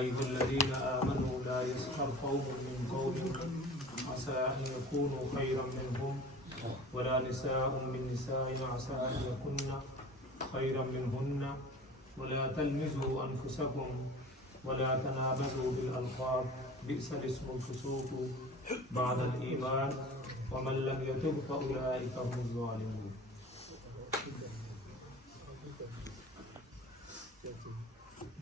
أيها الذين آمنوا لا يسخر قوم من قوم عسى أن يكونوا خيرا منهم ولا نساء من نساء عسى أن يكن خيرا منهن ولا تلمزوا أنفسكم ولا تنابزوا بالألقاب بئس الاسم الفسوق بعد الإيمان ومن لم يتب فأولئك هم الظالمون.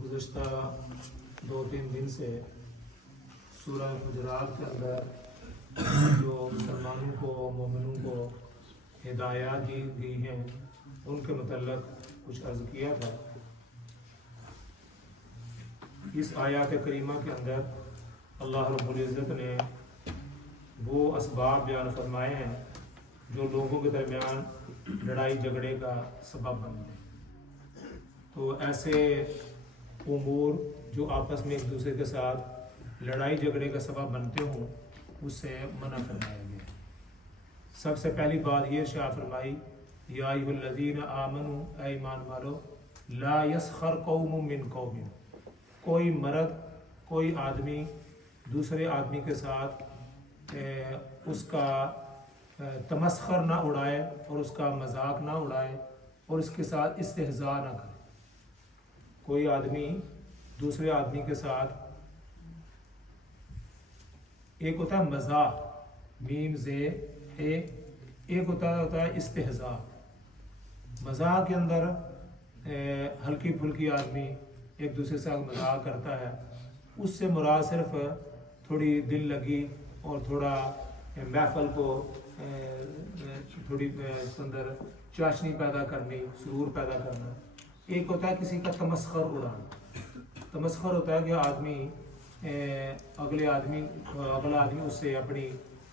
گزشتہ 2-3 دن سے سورہ حجرات کے اندر جو مسلمانوں کو مومنوں کو ہدایات دی ہیں ان کے متعلق کچھ عرض کیا تھا. اس آیات کریمہ کے اندر اللہ رب العزت نے وہ اسباب بیان فرمائے ہیں جو لوگوں کے درمیان لڑائی جھگڑے کا سبب بنتے ہیں. تو ایسے امور جو آپس میں ایک دوسرے کے ساتھ لڑائی جھگڑے کا سبب بنتے ہوں اس سے منع فرمایا گیا. سب سے پہلی بات یہ ارشاد فرمائی یا ایھا الذین آمنوا اے ایمان والو لا یسخر قوم من قوم، کوئی مرد کوئی آدمی دوسرے آدمی کے ساتھ اس کا تمسخر نہ اڑائے اور اس کا مذاق نہ اڑائے اور اس کے ساتھ استہزاء نہ کرے. کوئی آدمی دوسرے آدمی کے ساتھ، ایک ہوتا ہے مزاح میم زے اے، ایک ہوتا ہے استہزاء. مزاح کے اندر ہلکی پھلکی آدمی ایک دوسرے سے مزاح کرتا ہے، اس سے مراد صرف تھوڑی دل لگی اور تھوڑا محفل کو تھوڑی اس کے اندر چاشنی پیدا کرنی، سرور پیدا کرنا. ایک ہوتا ہے کسی کا تمسخر اڑانا. تمسخر ہوتا ہے کہ آدمی اگلا آدمی اس سے اپنی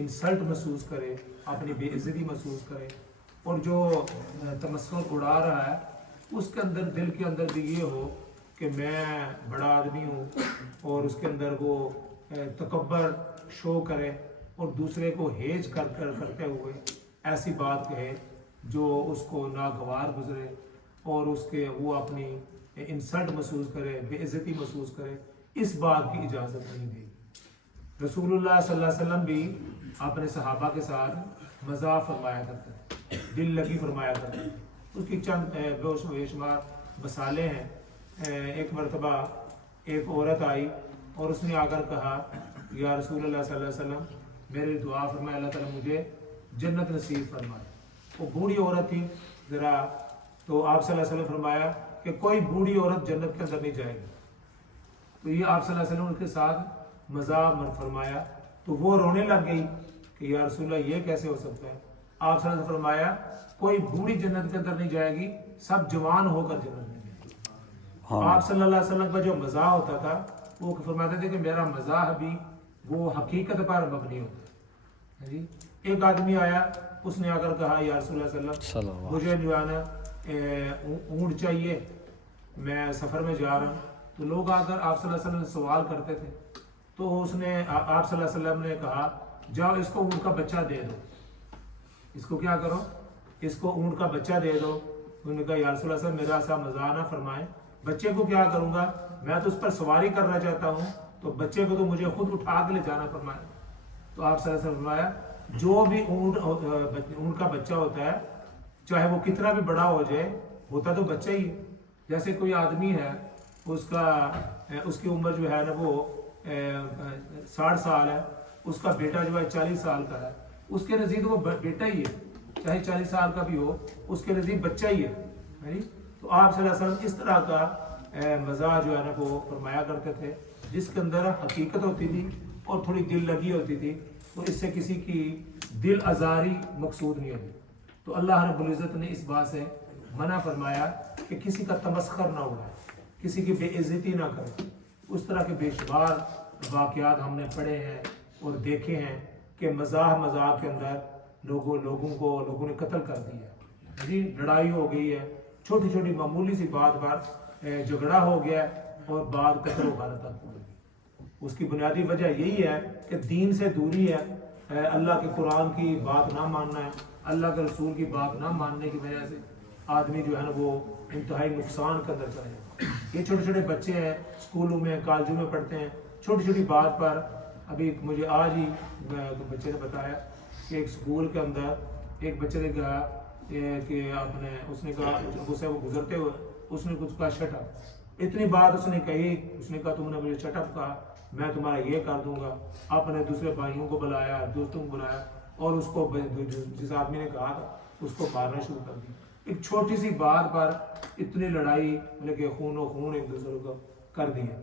انسلٹ محسوس کرے، اپنی بے عزتی محسوس کرے، اور جو تمسخر اڑا رہا ہے اس کے اندر دل کے اندر بھی یہ ہو کہ میں بڑا آدمی ہوں، اور اس کے اندر وہ تکبر شو کرے اور دوسرے کو ہیج کرتے ہوئے ایسی بات کہے جو اس کو ناگوار گزرے اور اس کے وہ اپنی انسلٹ محسوس کرے، بے عزتی محسوس کرے. اس بات کی اجازت نہیں دی. رسول اللہ صلی اللہ علیہ وسلم بھی اپنے صحابہ کے ساتھ مزاح فرمایا کرتے ہیں، دل لگی فرمایا کرتے ہیں. اس کی چند بے شمار مثالیں ہیں. ایک مرتبہ ایک عورت آئی اور اس نے آ کر کہا یا رسول اللہ صلی اللہ علیہ وسلم میرے دعا فرمائے اللہ تعالیٰ مجھے جنت نصیب فرمائے. وہ بوڑھی عورت تھی ذرا، تو آپ صلی اللہ علیہ وسلم فرمایا کہ کوئی بوڑھی عورت جنت کے اندر نہیں جائے گی. تو یہ آپ صلی اللہ علیہ وسلم ان کے ساتھ مزاح فرمایا تو وہ رونے لگ گئی کہ یا رسول اللہ یہ کیسے ہو سکتا ہے. آپ صلی اللہ علیہ وسلم فرمایا کوئی بوڑھی جنت کے اندر نہیں جائے گی، سب جوان ہو کر جنت میں جائے گی. آپ صلی اللہ علیہ وسلم کا جو مزاح ہوتا تھا وہ فرماتے تھے کہ میرا مزاح بھی وہ حقیقت پر مبنی ہوتا ہے. ایک آدمی آیا، اس نے آ کر کہا یا رسول اللہ صلی اللہ علیہ وسلم مجھے جو ہے نا اونٹ چاہیے، میں سفر میں جا رہا ہوں. تو لوگ آ کر آپ صلی اللہ علیہ وسلم سے سوال کرتے تھے. تو اس نے آپ صلی اللہ علیہ وسلم نے کہا جاؤ اس کو اونٹ کا بچہ دے دو. اس کو کیا کرو؟ اس کو اونٹ کا بچہ دے دو. انہوں نے کہا یا رسول اللہ صلی اللہ علیہ وسلم میرا ایسا مزاح نہ فرمائیں، بچے کو کیا کروں گا، میں تو اس پر سواری کرنا چاہتا ہوں، تو بچے کو تو مجھے خود اٹھا کے لے جانا فرمائے. تو آپ صلی اللہ علیہ وسلم فرمایا جو بھی اونٹ کا بچہ ہوتا ہے چاہے وہ کتنا بھی بڑا ہو جائے ہوتا تو بچہ ہی ہے. جیسے کوئی آدمی ہے اس کی عمر جو ہے نا وہ 60 سال ہے، اس کا بیٹا جو ہے 40 سال کا ہے، اس کے نزدیک وہ بیٹا ہی ہے، چاہے 40 سال کا بھی ہو اس کے نزدیک بچہ ہی ہے. تو آپ صلی اللہ علیہ وسلم اس طرح کا مزاح جو ہے نا وہ فرمایا کرتے تھے جس کے اندر حقیقت ہوتی تھی اور تھوڑی دل لگی ہوتی تھی، تو اس سے کسی کی دل آزاری مقصود نہیں ہوتی. تو اللہ رب العزت نے اس بات سے منع فرمایا کہ کسی کا تمسخر نہ اڑائے، کسی کی بے عزتی نہ کرے. اس طرح کے بے شمار واقعات ہم نے پڑھے ہیں اور دیکھے ہیں کہ مزاح کے اندر لوگوں نے قتل کر دیا ہے. لڑائی ہو گئی ہے، چھوٹی چھوٹی معمولی سی بات پر جھگڑا ہو گیا اور بعد قتل و غارت تک پہنچ گئی. اس کی بنیادی وجہ یہی ہے کہ دین سے دوری ہے، اللہ کے قرآن کی بات نہ ماننا ہے، اللہ کے رسول کی بات نہ ماننے کی وجہ سے آدمی جو ہے نا وہ انتہائی نقصان کے اندر چلا جائے. یہ چھوٹے چھوٹے بچے ہیں، اسکولوں میں کالجوں میں پڑھتے ہیں، چھوٹی چھوٹی بات پر. ابھی مجھے آج ہی بچے نے بتایا کہ ایک اسکول کے اندر ایک بچے نے کہا کہ آپ نے، اس نے کہا اسے وہ گزرتے ہوئے اس نے کچھ کہا شٹ اپ. اتنی بات اس نے کہی، اس نے کہا تم نے مجھے شٹ اپ کہا، میں تمہارا یہ کر دوں گا. اپنے دوسرے بھائیوں کو بلایا، دوستوں کو بلایا اور اس کو جس آدمی نے کہا تھا اس کو مارنا شروع کر دیا. ایک چھوٹی سی بات پر اتنی لڑائی، مطلب کہ خون و خون ایک دوسرے کو کر دیا.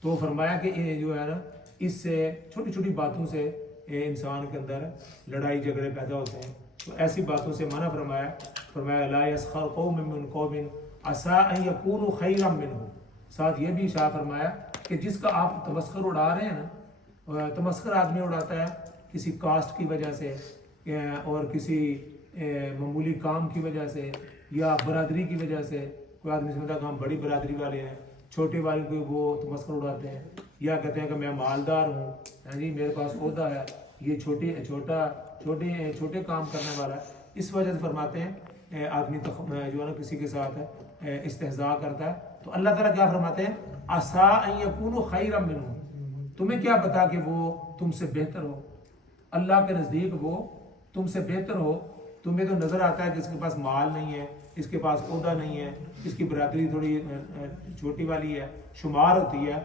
تو فرمایا کہ یہ جو ہے نا، اس سے چھوٹی چھوٹی باتوں سے انسان کے اندر لڑائی جھگڑے پیدا ہوتے ہیں. تو ایسی باتوں سے منع فرمایا. فرمایا لا يسخر قوم من قوم عسى ان يكونوا خيرا منهم. ساتھ یہ بھی شاہ فرمایا کہ جس کا آپ تمسخر اڑا رہے ہیں نا، تمسخر آدمی اڑاتا ہے کسی کاسٹ کی وجہ سے اور کسی معمولی کام کی وجہ سے یا برادری کی وجہ سے. کوئی آدمی سمجھتا ہے کہ ہم بڑی برادری والے ہیں، چھوٹے والے کو وہ تمسخر اڑاتے ہیں، یا کہتے ہیں کہ میں مالدار ہوں، ہاں جی میرے پاس عہدہ ہے، یہ چھوٹے کام کرنے والا ہے. اس وجہ سے فرماتے ہیں آدمی جو ہے نا کسی کے ساتھ استہزاء کرتا ہے. تو اللہ تعالیٰ کیا فرماتے ہیں، عسیٰ ان یکونوا خیرا منہم. تمہیں کیا پتا کہ وہ تم سے بہتر ہو، اللہ کے نزدیک وہ تم سے بہتر ہو. تمہیں تو نظر آتا ہے کہ اس کے پاس مال نہیں ہے، اس کے پاس عہدہ نہیں ہے، اس کی برادری تھوڑی چھوٹی والی ہے، شمار ہوتی ہے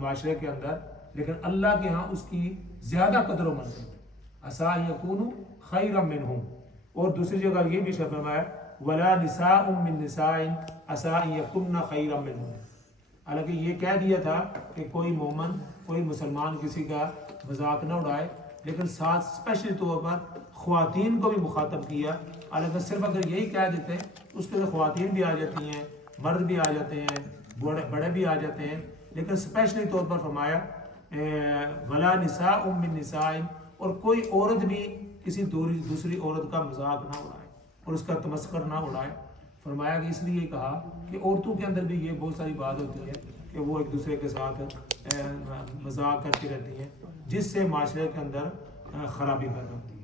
معاشرے کے اندر، لیکن اللہ کے ہاں اس کی زیادہ قدر و منزلت. عسیٰ ان یکونوا خیرا منہم. اور دوسری جگہ یہ بھی فرمایا ولا نساء من نساء عسى ان يكن خيرا منهم. حالانکہ یہ کہہ دیا تھا کہ کوئی مومن، کوئی مسلمان کسی کا مذاق نہ اڑائے، لیکن ساتھ اسپیشل طور پر خواتین کو بھی مخاطب کیا. حالانکہ صرف اگر یہی کہہ دیتے اس کے لیے خواتین بھی آ جاتی ہیں، مرد بھی آ جاتے ہیں، بڑے بھی آ جاتے ہیں، لیکن اسپیشلی طور پر فرمایا ولا نساء من نساء. اور کوئی عورت بھی کسی دوسری عورت کا مذاق نہ اڑائے اور اس کا تمسخر نہ اڑائے. فرمایا کہ اس لیے کہا کہ عورتوں کے اندر بھی یہ بہت ساری بات ہوتی ہے کہ وہ ایک دوسرے کے ساتھ مذاق کرتی رہتی ہیں، جس سے معاشرے کے اندر خرابی پیدا ہوتی ہے.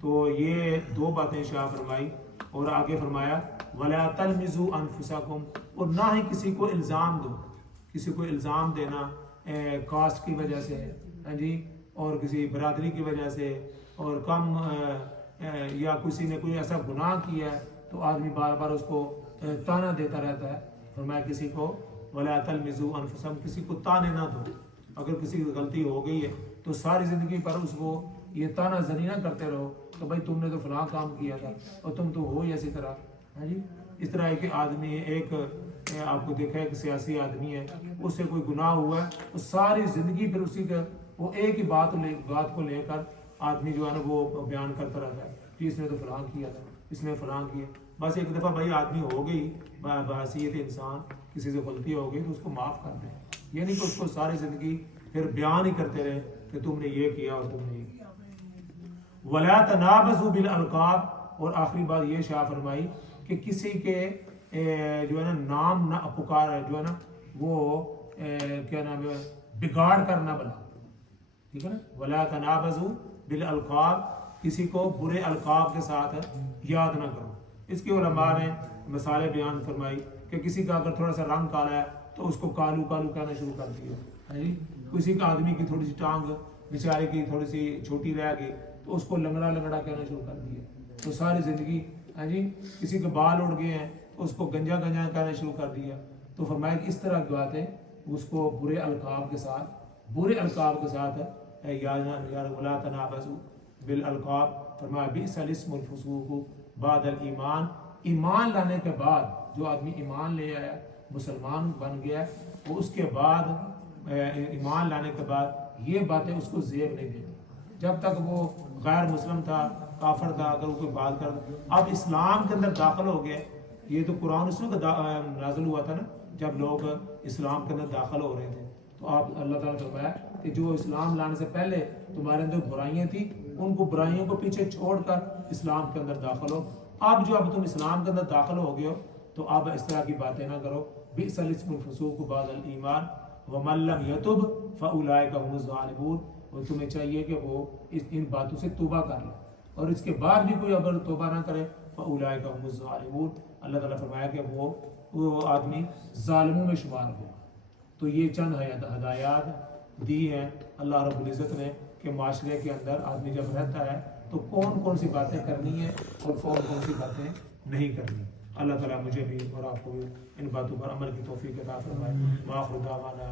تو یہ دو باتیں شاہ فرمائی. اور آگے فرمایا وَلَا تَلْمِزُوا أَنفُسَكُمْ. اور نہ ہی کسی کو الزام دو. کسی کو الزام دینا کاسٹ کی وجہ سے، ہاں جی، اور کسی برادری کی وجہ سے، اور کم یا کسی نے کوئی ایسا گناہ کیا ہے تو آدمی بار بار اس کو تانا دیتا رہتا ہے. فرمایا کسی کو وَلَا تَلْمِزُوا أَنفُسَكُمْ، کسی کو تانے نہ دو. اگر کسی کی غلطی ہو گئی ہے تو ساری زندگی پر اس کو یہ تانا زنی نہ کرتے رہو کہ بھائی تم نے تو فلاں کام کیا تھا اور تم تو ہو ہی اسی طرح. ہاں جی، اس طرح ایک آدمی، ایک آپ کو دیکھا ایک سیاسی آدمی ہے، اس سے کوئی گناہ ہوا ہے تو ساری زندگی پھر اسی کا وہ ایک ہی بات کو لے کر آدمی جو ہے نا وہ بیان کرتا رہتا ہے کہ اس نے تو فلاں کیا تھا، اس نے فلاں کیا. بس ایک دفعہ بھائی آدمی ہو گئی بحیثیت انسان، کسی سے غلطی ہو گئی تو اس کو معاف کر دیں. یہ نہیں کہ اس کو ساری زندگی پھر بیان ہی کرتے رہے کہ تم نے یہ کیا اور تم نے یہ کیا. وَلَا تَنَابَزُوا بِالْأَلْقَابِ. اور آخری بات یہ شاہ فرمائی کہ کسی کے جو ہے نا نام نہ پکار، جو ہے نا وہ کیا نام ہے، بگاڑ کر نہ بلا. ٹھیک ہے نا، وَلَا تَنَابَزُوا بِالْأَلْقَابِ. کسی کو برے القاب کے ساتھ یاد نہ کرو. اس کی علماء نے مثالیں بیان فرمائی کہ کسی کا اگر تھوڑا سا رنگ کالا ہے تو اس کو کالو کالو کہنا شروع کر دیا. کسی کا آدمی کی تھوڑی سی ٹانگ بیچارے کی تھوڑی سی چھوٹی رہ گئی تو اس کو لنگڑا لنگڑا کہنا شروع کر دیا. تو ساری زندگی، ہاں جی، کسی کے بال اڑ گئے ہیں تو اس کو گنجا گنجا کہنا شروع کر دیا. تو فرمایا کہ اس طرح کی بات ہے اس کو برے القاب کے ساتھ وَلَا تَنَابَزُوا بِالْأَلْقَابِ. فرمایا بِئْسَ الِاسْمُ الْفُسُوقُ بَعْدَ الْإِيمَانِ. ایمان لانے کے بعد جو آدمی ایمان لے آیا، مسلمان بن گیا، وہ اس کے بعد ایمان لانے کے بعد یہ باتیں اس کو زیب نہیں دیں. جب تک وہ غیر مسلم تھا، کافر تھا، اگر وہ کوئی بات کر، اب اسلام کے اندر داخل ہو گیا. یہ تو قرآن اس وقت نازل ہوا تھا نا جب لوگ اسلام کے اندر داخل ہو رہے تھے. تو آپ اللہ تعالیٰ نے فرمایا کہ جو اسلام لانے سے پہلے تمہارے اندر برائیاں تھیں، ان کو برائیوں کو پیچھے چھوڑ کر اسلام کے اندر داخل ہو. اب تم اسلام کے اندر داخل ہو گئے ہو تو اب اس طرح کی باتیں نہ کرو. بئس الاسم الفسوق بعد الایمان ومن لم یتب فاولئک هم الظالمون. اور تمہیں چاہیے کہ وہ ان باتوں سے توبہ کر لے، اور اس کے بعد بھی کوئی اگر توبہ نہ کرے فاولئک هم الظالمون. اللہ تعالیٰ فرمایا کہ وہ وہ آدمی ظالموں میں شمار ہوگا۔ تو یہ چند ہدایات دی ہیں اللہ رب العزت نے کہ معاشرے کے اندر آدمی جب رہتا ہے تو کون کون سی باتیں کرنی ہیں اور کون کون سی باتیں نہیں کرنی۔ اللہ تعالیٰ مجھے بھی اور آپ کو بھی ان باتوں پر عمل کی توفیق عطا فرمائے۔ وآخر دعوانا